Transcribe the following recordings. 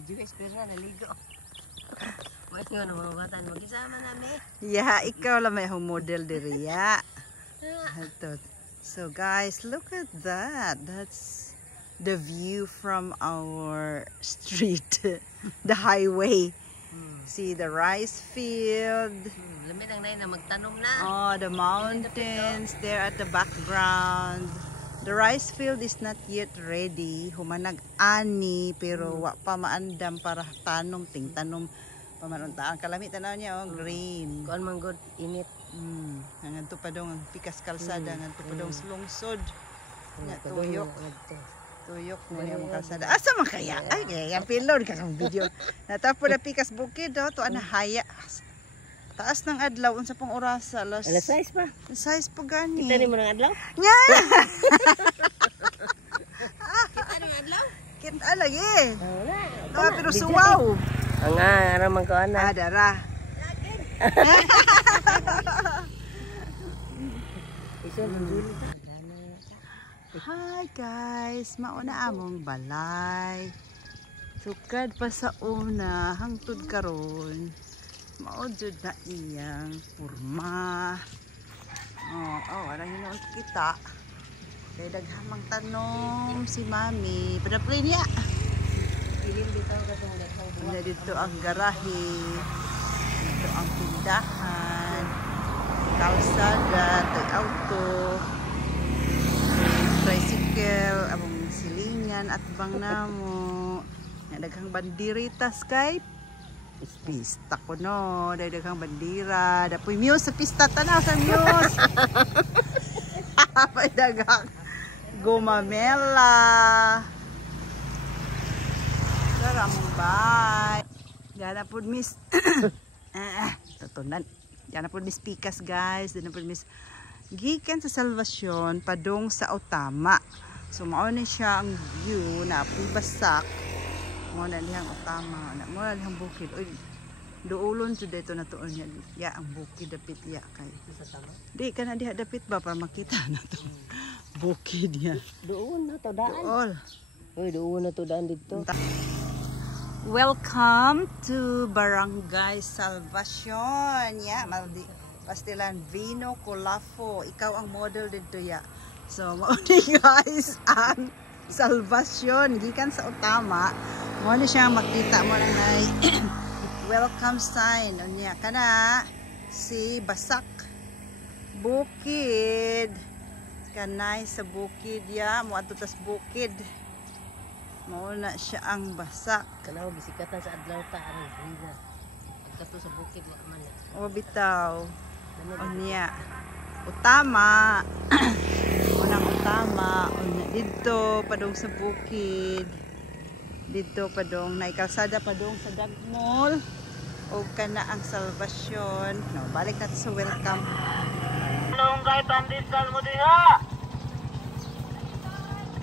Video expert na naligo. Wait nga na mga bata mag-isama namin. Yeah, ikaw lang may model diri ya. So guys, look at that. That's the view from our street, the highway. See the rice field. Lamig ang na magtanom na. Oh, the mountains there at the background. The rice field is not yet ready. Humanag ani pero wa pa maandam para tanom ting tanom pamanuntaan. Kalami tanaw niya oh, green. Kuan man good init. Nganto pa dong ang pikas kalsada nganto pa dong lungsod. Nga tuyok. Tuyok na yung kalsada. Asa man kaya? Ay, yung pilod ka kang video. Natapo na pikas bukid oh, to ana haya. Taas ng adlaw unsa pang orasa alas 6 pa. 6 pa gani. Kita ni mo ng adlaw? Nya. Kita ni adlaw? Kita lagi. Wala. Pero suwaw. Ang aramang ko ana. Dara. Hi guys, mauna among balay. Sukad pa sa una hangtod karon. Maudjud na iyang purma. Wala hinon kita. Kay daghamang tanom si Mami. Padaplay niya. Dito ang garahe. Dito ang tindahan. Kalsada, auto. Tricycle, abong silingan at bang namo. Daghang bandiritas kay pista ko no, daghang bandira, dapoy muse sa pista tanaw sa muse. Pay daghang gumamela. Daramong bay. Gana pud miss. Tutunan. Gana pud miss pikas guys, dana pud miss gikan sa Salvacion padong sa Otama. So mao ni siya ang view na basak. Mo na lihang Otama, mo na lihang bukid. Oy, duulon jud dito na tuon niya. Ya ang bukid dapit ya kay. Di kana diha dapit ba para makita na to. Bukid ya. Doon na to daan. Duol. Oy, doon na to daan dito. Welcome to Barangay Salvacion. Ya, maldi Pastilan Vino Colafo. Ikaw ang model dito ya. So, mauni guys ang Salvacion gikan sa Otama. Mo ni siya makita mo lang ay welcome sign unya kana si Basak Bukid. Kanay sa bukid ya, mo adto tas bukid. Mao na siya ang Basak. Kanaw bisikatan sa adlaw ta ang grina. Pagkato sa bukid mo man. O bitaw. Unya Utama. Unang Utama, unya dito padong sa bukid. Dito padong na kalsada padong sa Dagmol. O kana ang Salvacion. No, balik natin sa welcome. Malunggay pandesal mo diha.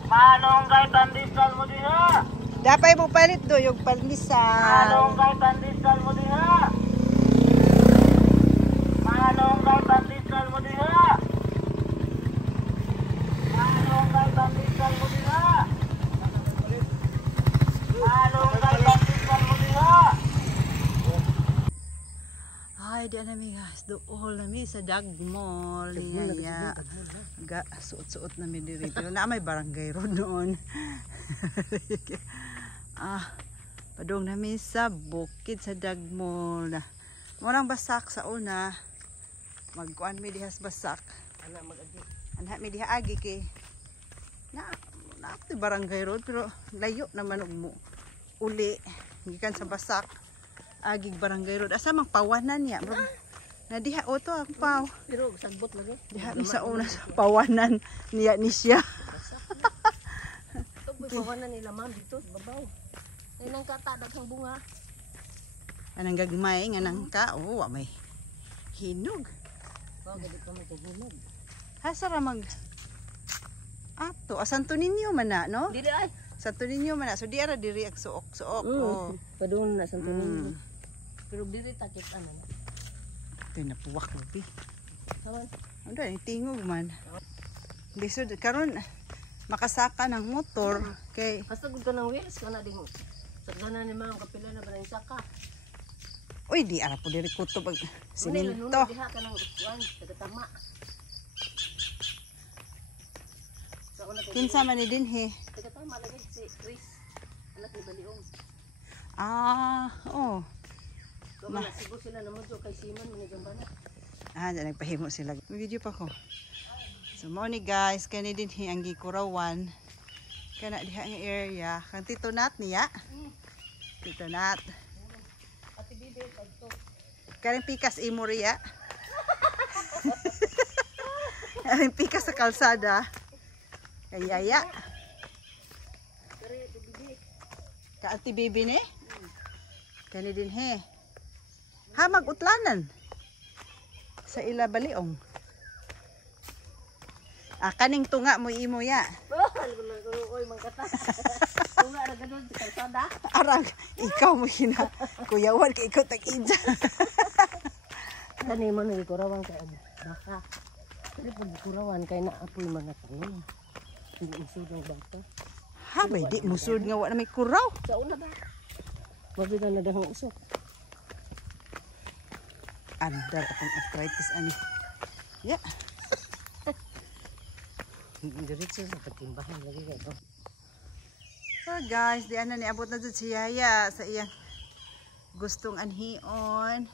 Malunggay pandesal mo diha. Dapay mo palit do yung pandesal. Malunggay pandesal mo diha. Malunggay pandesal mo diha. Malunggay pandesal mo diha. Malunggay pandesal mo diha. Ay, di nami guys, dool nami sa Dagmol niya. Ga suot-suot nami diri pero na may barangay road noon. Padong nami sa bukid sa Dagmol na. Murang Basak sa una. Magkuan mi dihas Basak. Ana mag-agi. Ana mi diha agi kay na barangay road pero layo naman og uli gikan sa Basak. Agig barangay road. Asa mang pawanan niya. Na diha oto ang paw. Pero sagbot lagi. Diha mi sa una sa pawanan niya ni siya. Ito pawanan nila ma'am dito babaw. Ay nang kata daghang bunga. Anang gagmay nga nangka. Oh, may hinog. Wa gid pa maghinog. Asa ra mag ato Santo Niño man na no? Dili ay. Santo Niño man na. So di ara diri ag suok-suok. Oh. Padung na Santo Niño. Pero diri takit ano. Ito napuwak labi. Kawan. Ano ni tingog man. Lisod karon makasaka ng motor kay Hasta gud ka ng wheels kana ding Sagana ni mga kapila na ba na saka. Uy, di ara po diri kuto pag Nuna siminto. diha ka ng kuan, tagatama. Sa una kay Kinsa man ni dinhi? tagatama lagi si Chris. Anak ni Baliong. Ah, oh. Kung na sigo sila na modyo kay Simon ni Gambana. Ah, dyan nagpahimo sila. May video pa ko. So, mo ni guys, kani dinhi ang gikurawan. Kana diha nga area. Kang Tito Nat niya. Tito Nat. Ati bibi pagto. Karing pikas imo riya. Karing pikas sa kalsada. Kayaya. Kare ati bibi. Kaanti bibi ni. Kani dinhi. Ha, mag-utlanan. Sa ila Baliong. Ah, kaning tunga mo imo ya. Oy mangkata. Tunga ra gadon sa kalsada. Arang, ikaw mo hina. Kuyawan ka ikaw tag-ija. Kani man ni kurawan kay baka. Kani pud kurawan kay naapoy mga tanom. Hindi isud ang bata. Ha, bay, di musud nga wala may kuraw. Sa una ba? Mabigan na dahong usok. Andar akong arthritis ani. Ya. Diretso sa patimbahan lagi kay to. So guys, di ana ni abot na jud si Yaya sa iyang gustong anhion.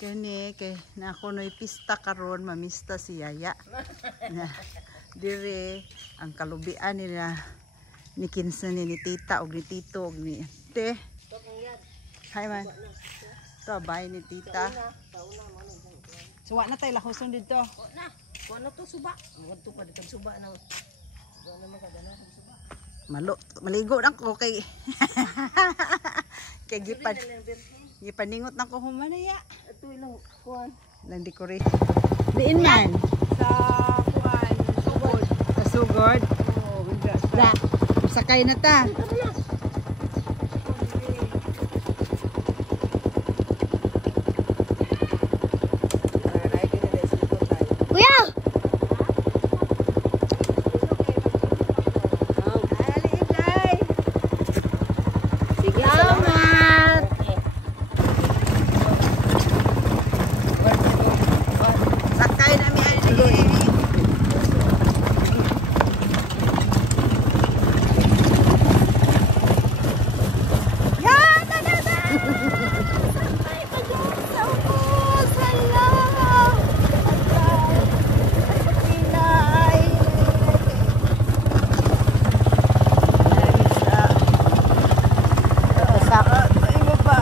Kani kay na kunoy pista karon mamista si Yaya. Na dire ang kalubian nila ni kinsa ni tita og ni tito og ni te. Hi man. To bay ni tita. Suwa na tayo lahoson dito. O na. Kuha na to suba. Magto pa dito suba na. Kuha na magagana ng suba. Maligo na ko kay kay gipaningot na ko humanaya. Ito ilang kuhan. Lang decorate. Diin man Sa kuhan. Sugod. sa sugod. Oo. Wala. Sa sakay na ta. Kuya! Sige, salamat! Sakay na mi ani. Yan na na na. Ay pagod sa ubos. Hala. Pinay. Sakot. Iba pa.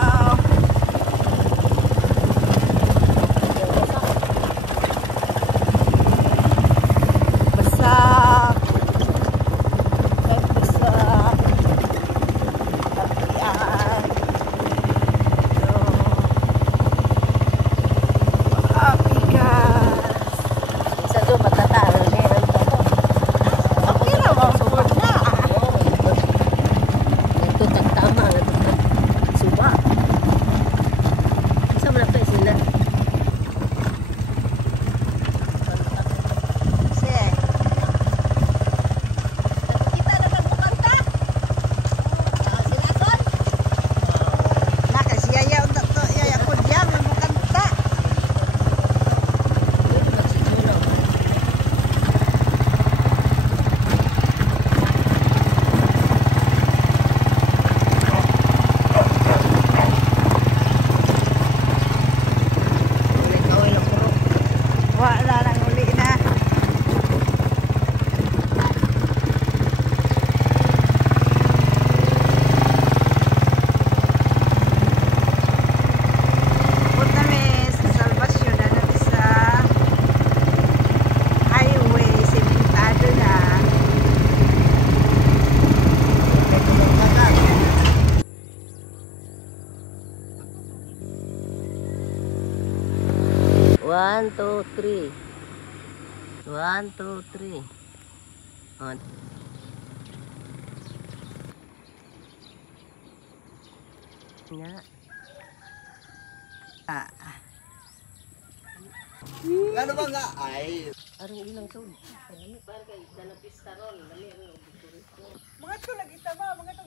Basak. Basak. Ayan. Apigas. Sa to, matataran meron ka to. Okay na, mapapod na. Ito tagtama. Suba. Isa mo na to sila. Sige. Kita na magkukanta. Silason. Nakasiyaya unta to. Yaya ko diyan magkukanta. Wala lang uli na. Punta mi sa Salvacion na namin sa highway, simentado na. One, two, three. 1, 2, 3. Nga. Ano ba nga ay? Arang ilang taon. Para kay Dalapistarol. Dali ang Mga to lagi tama, mga